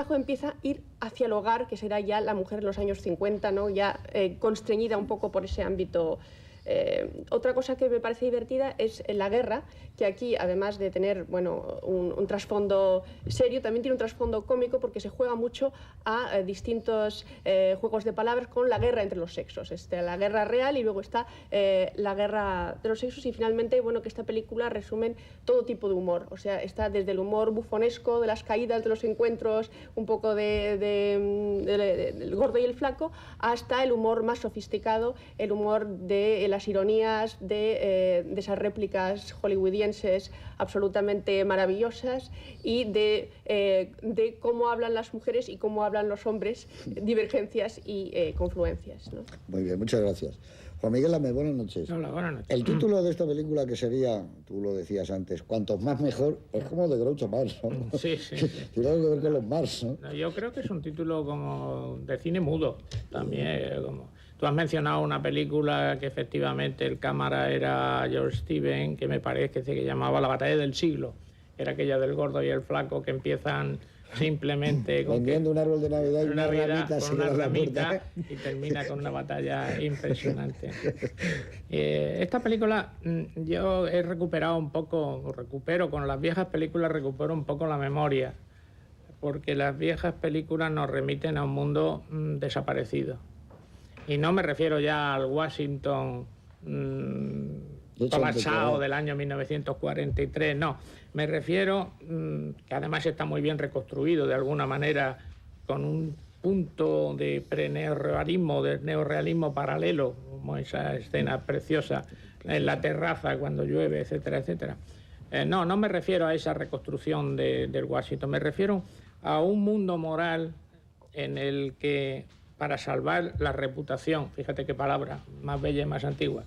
trabajo empieza a ir hacia el hogar, que será ya la mujer en los años 50, ¿no? Ya constreñida un poco por ese ámbito. Otra cosa que me parece divertida es la guerra, que aquí, además de tener un trasfondo serio, también tiene un trasfondo cómico, porque se juega mucho a distintos juegos de palabras con la guerra entre los sexos. La guerra real y luego está la guerra de los sexos, y finalmente, que esta película resumen todo tipo de humor. O sea, está desde el humor bufonesco de las caídas de los encuentros, un poco del gordo y el flaco, hasta el humor más sofisticado, el humor de las ironías de esas réplicas hollywoodienses absolutamente maravillosas, y de cómo hablan las mujeres y cómo hablan los hombres, divergencias y confluencias, ¿no? Muy bien, muchas gracias. Juan Miguel Lame, buenas noches. Hola, buenas noches. El título de esta película, que sería, tú lo decías antes, cuantos más mejor, es como de Groucho Marx, ¿no? Sí. Tiene algo que ver con los Marx, ¿no? No, yo creo que es un título como de cine mudo, también. Tú has mencionado una película que efectivamente el cámara era George Stevens, que me parece que se llamaba La batalla del siglo. Era aquella del gordo y el flaco que empiezan simplemente vendiendo un árbol de Navidad y una ramita y termina con una batalla impresionante. Esta película yo he recuperado un poco, con las viejas películas recupero un poco la memoria, porque las viejas películas nos remiten a un mundo desaparecido. Y no me refiero ya al Washington colapsado del año 1943, no. Me refiero, que además está muy bien reconstruido de alguna manera, con un punto de pre-neorrealismo, de neorrealismo paralelo, como esa escena preciosa en la terraza cuando llueve, etcétera, etcétera. No me refiero a esa reconstrucción del Washington, me refiero a un mundo moral en el que, para salvar la reputación, fíjate qué palabra más bella y más antigua,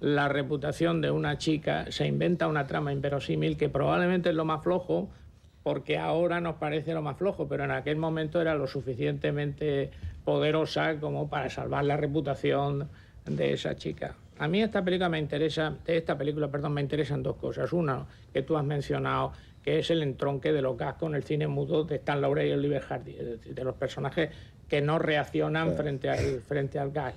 la reputación de una chica, se inventa una trama inverosímil que probablemente es lo más flojo, porque ahora nos parece lo más flojo, pero en aquel momento era lo suficientemente poderosa como para salvar la reputación de esa chica. A mí de esta película me interesan dos cosas. Una, que tú has mencionado, que es el entronque de los gags con el cine mudo de Stan Laurel y Oliver Hardy, es decir, de los personajes que no reaccionan frente al gag.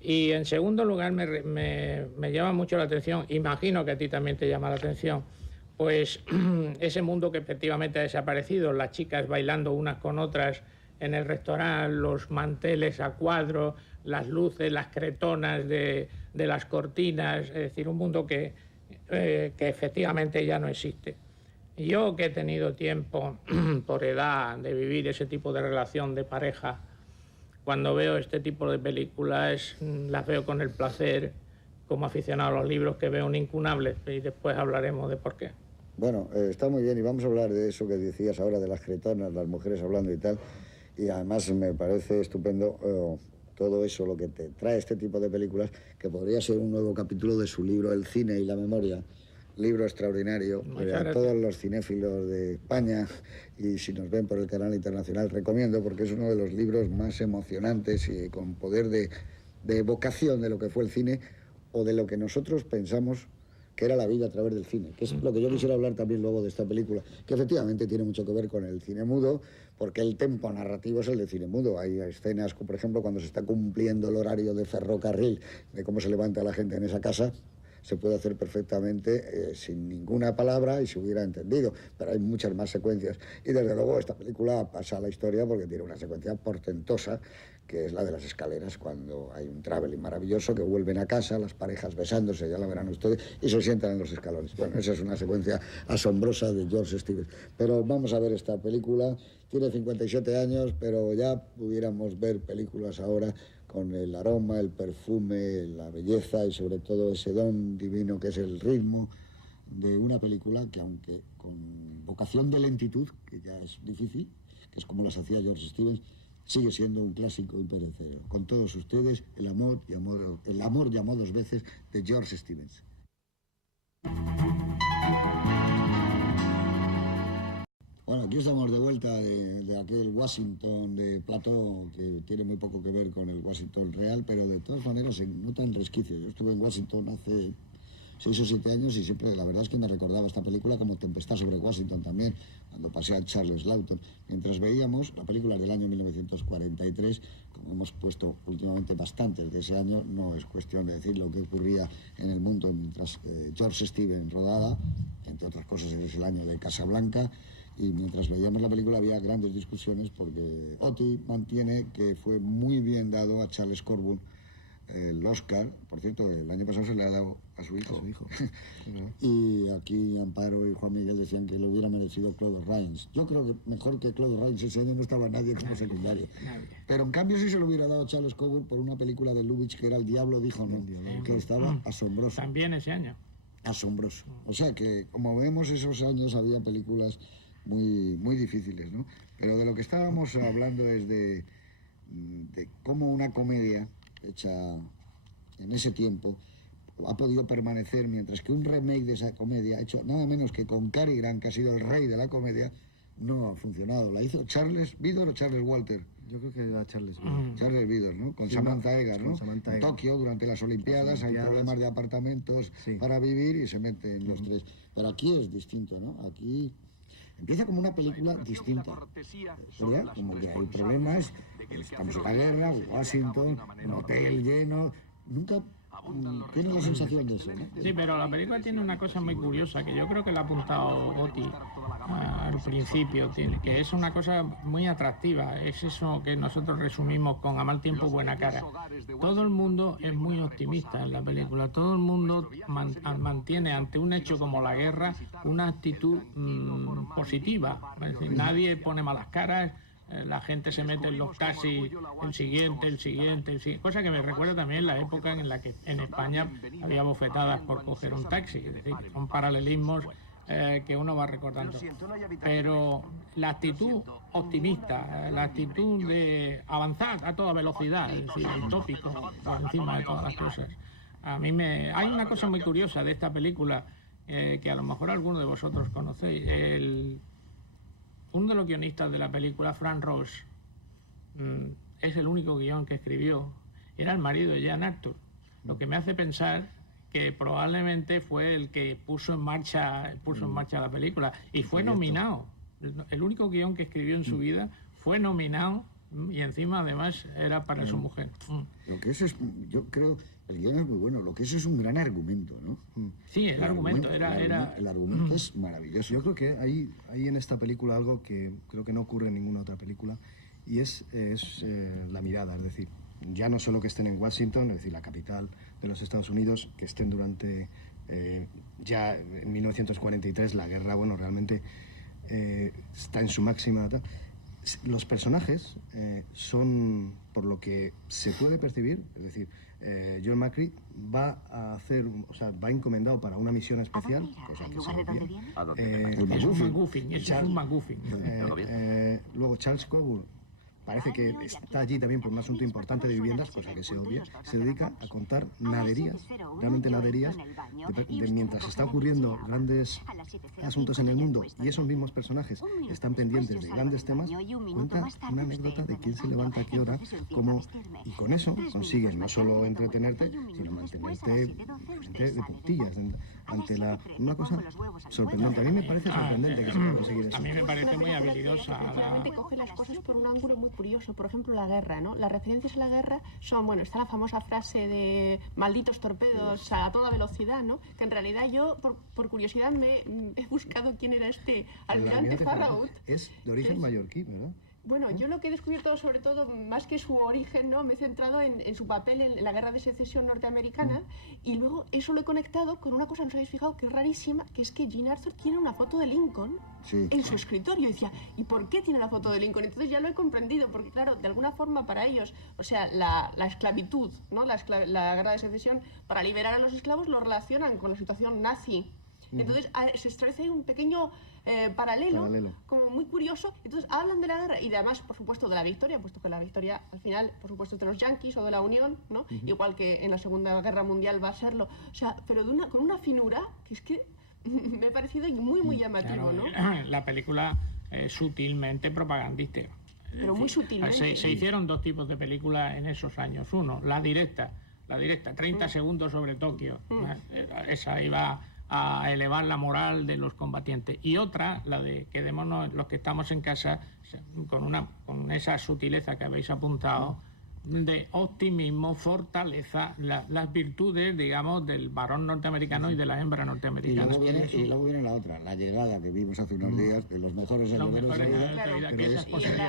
Y en segundo lugar me llama mucho la atención, imagino que a ti también te llama la atención, pues ese mundo que efectivamente ha desaparecido, las chicas bailando unas con otras en el restaurante, los manteles a cuadro, las luces, las cretonas de las cortinas, es decir, un mundo que efectivamente ya no existe. Yo, que he tenido tiempo por edad de vivir ese tipo de relación de pareja, cuando veo este tipo de películas las veo con el placer, como aficionado a los libros, que veo un incunable, y después hablaremos de por qué. Bueno, está muy bien, y vamos a hablar de eso que decías ahora, de las cretonas, las mujeres hablando y tal, y además me parece estupendo todo eso, lo que te trae este tipo de películas, que podría ser un nuevo capítulo de su libro El cine y la memoria. Libro extraordinario, a todos los cinéfilos de España, y si nos ven por el canal internacional, recomiendo, porque es uno de los libros más emocionantes y con poder de evocación de lo que fue el cine, o de lo que nosotros pensamos que era la vida a través del cine, que es lo que yo quisiera hablar también luego de esta película, que efectivamente tiene mucho que ver con el cine mudo, porque el tempo narrativo es el de cine mudo. Hay escenas, por ejemplo, cuando se está cumpliendo el horario de ferrocarril, de cómo se levanta la gente en esa casa, se puede hacer perfectamente sin ninguna palabra y se hubiera entendido, pero hay muchas más secuencias. Y desde luego esta película pasa a la historia porque tiene una secuencia portentosa, que es la de las escaleras, cuando hay un traveling maravilloso, que vuelven a casa, las parejas besándose, ya la verán ustedes, y se sientan en los escalones. Bueno, esa es una secuencia asombrosa de George Stevens. Pero vamos a ver esta película. Tiene 57 años, pero ya pudiéramos ver películas ahora con el aroma, el perfume, la belleza y sobre todo ese don divino que es el ritmo de una película que, aunque con vocación de lentitud, que ya es difícil, que es como las hacía George Stevens, sigue siendo un clásico imperecedero. Con todos ustedes, El amor llamó dos veces, de George Stevens. Bueno, aquí estamos de vuelta de aquel Washington de Plató, que tiene muy poco que ver con el Washington real, pero de todas maneras se notan resquicios. Yo estuve en Washington hace 6 o 7 años y siempre, la verdad es que me recordaba esta película como Tempestad sobre Washington también, cuando pasé a Charles Lawton. Mientras veíamos la película del año 1943, como hemos puesto últimamente bastantes de ese año, no es cuestión de decir lo que ocurría en el mundo mientras George Stevens rodaba, entre otras cosas es el año de Casablanca, y mientras veíamos la película había grandes discusiones porque Otis mantiene que fue muy bien dado a Charles Corbould el Oscar. Por cierto, el año pasado se le ha dado a su hijo. Y aquí Amparo y Juan Miguel decían que le hubiera merecido Claude Rains. Yo creo que mejor que Claude Rains ese año no estaba nadie como secundario. Pero en cambio sí se lo hubiera dado a Charles Corbould por una película de Lubitsch que era El Diablo dijo no, que estaba asombroso. También ese año. Asombroso. O sea que, como vemos, esos años había películas muy difíciles, ¿no? Pero de lo que estábamos hablando es de cómo una comedia hecha en ese tiempo ha podido permanecer, mientras que un remake de esa comedia, hecho nada menos que con Cary Grant, que ha sido el rey de la comedia, no ha funcionado. ¿La hizo Charles Vidor o Charles Walter? Yo creo que era Charles Vidor. Charles Vidor, ¿no? Con Samantha Eggar, ¿no? En Tokio, durante las Olimpiadas, hay problemas de apartamentos para vivir y se meten los tres. Pero aquí es distinto, ¿no? Aquí empieza como una película distinta, ¿verdad? Como que hay problemas, estamos en la guerra, Washington, un hotel lleno, nunca tiene la sensación de eso, ¿no? Sí, pero la película tiene una cosa muy curiosa, que yo creo que la ha apuntado Oti al principio, que es una cosa muy atractiva, es eso que nosotros resumimos con a mal tiempo buena cara. Todo el mundo es muy optimista en la película, todo el mundo mantiene ante un hecho como la guerra una actitud positiva, es decir, nadie pone malas caras. La gente se mete en los taxis, el siguiente, cosa que me recuerda también la época en la que en España había bofetadas por coger un taxi, es decir, son paralelismos que uno va recordando. Pero la actitud optimista, la actitud de avanzar a toda velocidad, es decir, el tópico por encima de todas las cosas. Hay una cosa muy curiosa de esta película que a lo mejor alguno de vosotros conocéis. Uno de los guionistas de la película, Frank Ross, es el único guión que escribió. Era el marido de Jean Arthur. Lo que me hace pensar que probablemente fue el que puso en marcha la película. Y fue nominado. El único guión que escribió en su vida fue nominado y encima además era para su mujer. Lo que eso es, yo creo, el guión es muy bueno. Lo que eso es un gran argumento, ¿no? Sí, el argumento el argumento es maravilloso. Yo creo que hay en esta película algo que creo que no ocurre en ninguna otra película, y es la mirada, es decir, ya no solo que estén en Washington, es decir, la capital de los Estados Unidos, que estén durante ya en 1943, la guerra, bueno, realmente está en su máxima. Los personajes son, por lo que se puede percibir, es decir, John McCrea va a encomendado para una misión especial, cosa que se obvia. Es un MacGuffin. Luego Charles Corbould parece que está allí también por un asunto importante de viviendas, cosa que se obvia. Se dedica a contar naderías, realmente naderías, mientras está ocurriendo grandes asuntos en el mundo, y esos mismos personajes están pendientes de grandes temas. Cuenta una anécdota de quién se levanta a qué hora, cómo, y con eso consigues no solo entretenerte, sino mantenerte de puntillas ante una cosa sorprendente. A mí me parece sorprendente que se pueda conseguir eso. A mí me parece muy habilidosa. Efectivamente coge las cosas por un ángulo muy curioso. Por ejemplo, la guerra, ¿no? Las referencias a la guerra son, bueno, está la famosa frase de malditos torpedos a toda velocidad, ¿no? Que en realidad yo, por curiosidad, me he buscado quién era este almirante Farragut. Es de origen mallorquín, ¿verdad? Bueno, yo lo que he descubierto, sobre todo, más que su origen, ¿no? Me he centrado en su papel en la Guerra de Secesión norteamericana, y luego eso lo he conectado con una cosa, no os habéis fijado, que es rarísima, que es que Jean Arthur tiene una foto de Lincoln en su escritorio. Y decía, ¿y por qué tiene la foto de Lincoln? Entonces ya lo he comprendido, porque claro, de alguna forma para ellos, o sea, la esclavitud, ¿no? La Guerra de Secesión, para liberar a los esclavos, lo relacionan con la situación nazi. Entonces se establece ahí un pequeño paralelo, como muy curioso. Entonces hablan de la guerra y además, por supuesto, de la victoria, puesto que la victoria al final, por supuesto, es de los yanquis o de la Unión, ¿no? Igual que en la Segunda Guerra Mundial va a serlo. O sea, pero con una finura que es que me ha parecido muy llamativo, ¿no? La película es sutilmente propagandística. Pero muy sutilmente. Se hicieron dos tipos de películas en esos años. Uno, la directa, la directa, 30 segundos sobre Tokio. Esa iba a elevar la moral de los combatientes. Y otra, la de quedémonos los que estamos en casa, con esa sutileza que habéis apuntado, de optimismo, fortaleza, las virtudes, digamos, del varón norteamericano y de la hembra norteamericana. Y luego viene la otra, la llegada que vimos hace unos días de los mejores años de nuestra vida. Que esa es posterior.